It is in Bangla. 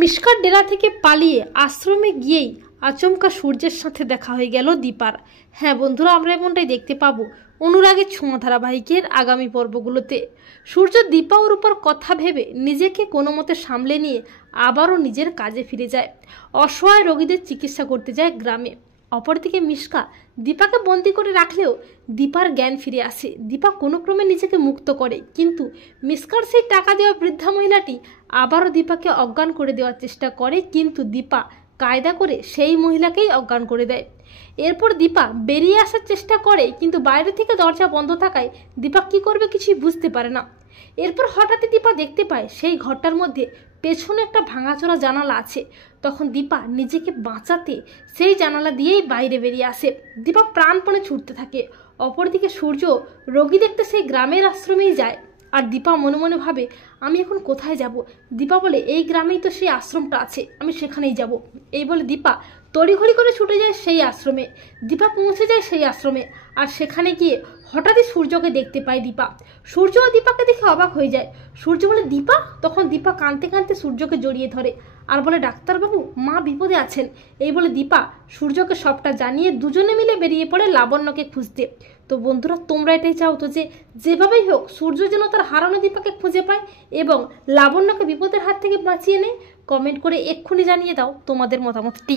মিশকার ডেরা থেকে পালিয়ে আশ্রমে গিয়েই আচমকা সূর্যের সাথে দেখা হয়ে গেল দীপার। হ্যাঁ বন্ধুরা, আমরা এমনটাই দেখতে পাবো অনুরাগের ছোঁয়া ধারাবাহিকের আগামী পর্বগুলোতে। সূর্য দীপা ওর উপর কথা ভেবে নিজেকে কোনো মতে সামলে নিয়ে আবারও নিজের কাজে ফিরে যায়। অসহায় রোগীদের চিকিৎসা করতে যায় গ্রামে। অপরদিকে মিশকা দীপাকে বন্দি করে রাখলেও দীপার জ্ঞান ফিরে আসে। দীপা কোনো ক্রমে নিজেকে মুক্ত করে, কিন্তু মিশকার সেই টাকা দেওয়া বৃদ্ধা মহিলাটি আবারও দীপাকে অজ্ঞান করে দেওয়ার চেষ্টা করে, কিন্তু দীপা কায়দা করে সেই মহিলাকেই অজ্ঞান করে দেয়। এরপর দীপা বেরিয়ে আসার চেষ্টা করে, কিন্তু বাইরে থেকে দরজা বন্ধ থাকায় দীপা কি করবে কিছুই বুঝতে পারে না। এরপর হঠাৎই দীপা দেখতে পায় সেই ঘরটার মধ্যে পেছনে একটা ভাঙাচোরা জানালা আছে। তখন দীপা নিজেকে বাঁচাতে সেই জানালা দিয়েই বাইরে বেরিয়ে আসে। দীপা প্রাণপণে ছুটতে থাকে। অপরদিকে সূর্য রোগী দেখতে সেই গ্রামের আশ্রমেই যায়। আর দীপা মনে মনে ভাবে, আমি এখন কোথায় যাব? দীপা বলে, এই গ্রামেই তো সেই আশ্রমটা আছে, আমি সেখানেই যাব। এই বলে দীপা তড়িঘড়ি করে ছুটে যায় সেই আশ্রমে। দীপা পৌঁছে যায় সেই আশ্রমে, আর সেখানে গিয়ে হঠাৎই সূর্যকে দেখতে পায় দীপা। সূর্য ও দীপাকে দেখে অবাক হয়ে যায়। সূর্য বলে, দীপা? তখন দীপা কাঁদতে কাঁদতে সূর্যকে জড়িয়ে ধরে আর বলে, ডাক্তারবাবু, মা বিপদে আছেন। এই বলে দীপা সূর্যকে সবটা জানিয়ে দুজনে মিলে বেরিয়ে পড়ে লাবণ্যকে খুঁজতে। তো বন্ধুরা, তোমরা এটাই চাও তো যে যেভাবেই হোক সূর্য যেন তার হারানো দীপাকে খুঁজে পায় এবং লাবণ্যকে বিপদের হাত থেকে বাঁচিয়ে নেয়? কমেন্ট করে এক্ষুনি জানিয়ে দাও তোমাদের মতামতটি।